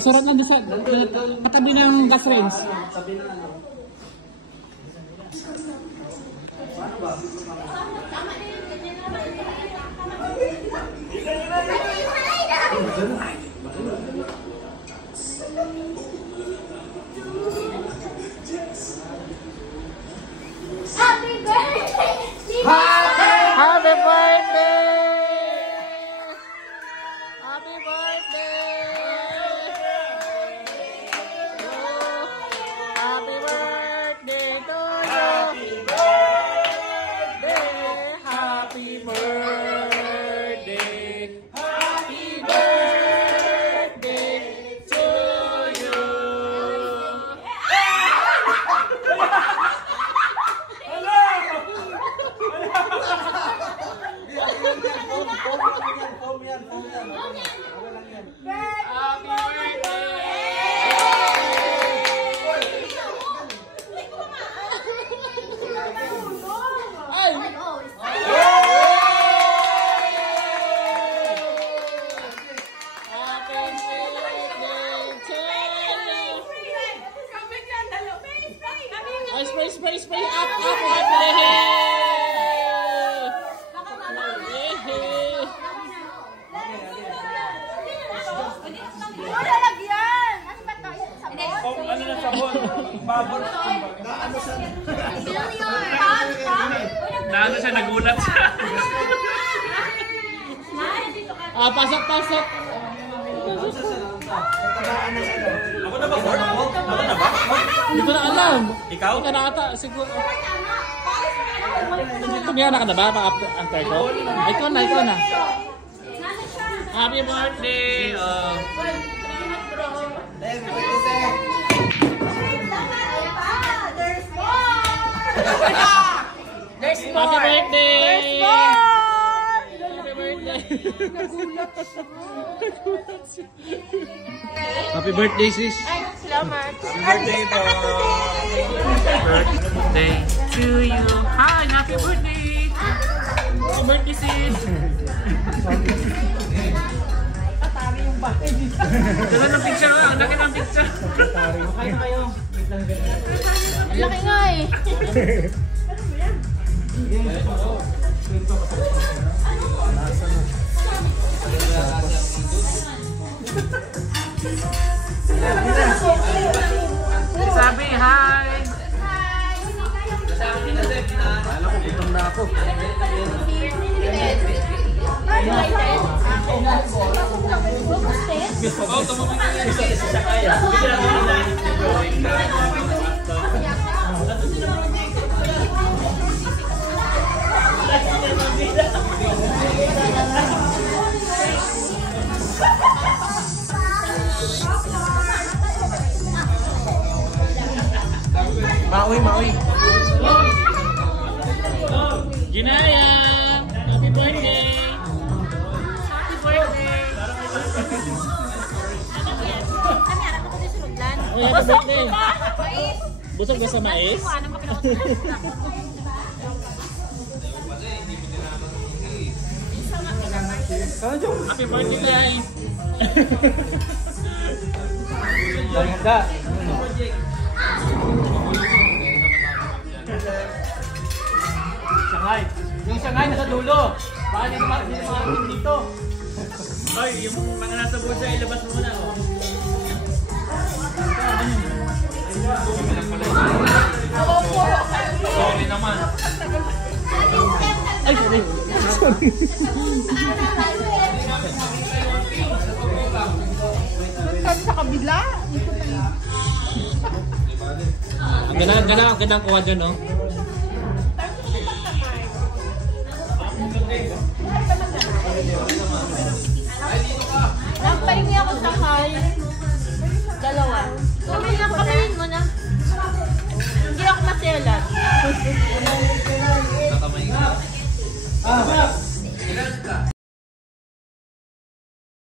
Basuran lang sa katabi ng gas range. Tabi na ano. Happy birthday! Happy birthday! Happy birthday! Happy birthday to you! Happy birthday! Happy birthday to you! Pom yan. Happy birthday! Ay! Ay, spray! Up! Ano na sabon? Babon. Naano siya, nagulat siya. Pasok! Ako na ba, Ford? Ako na ba? Hindi ko na alam. Ikaw? Ikaw na ata, siguro. Tumiyana ka na ba? Antay ko? Ikaw na. Happy birthday! There's more! Happy birthday! There's more! Happy birthday! Happy birthday, sis. Ay, salamat. Birthday po! Birthday to you! Hi! Happy birthday! Happy birthday, sis! Dala ng picture nga! Ang laki ng picture! Ang laki nga eh. Sabi, hi! Alam ko, gutom na ako. Oh, tumulong na yan! Isa kaya! Maui. Ginayang! Happy birthday! Happy birthday! Oh, happy birthday! Busog ka sa mais? Happy birthday, guys! Ganda. Shanghai. Yung Shanghai nasa dulo. Baka hindi makarating dito. Ay, yung mga nasa bulsa, ilabas mo na. Oh. Sorry naman. Ay, sorry! Sa kabila. Ang gandang kuha dyan, no? Nagpahingi ako sakay. Dalawa. Kamayin mo na. Hindi ako masyalan. Nakamay ka.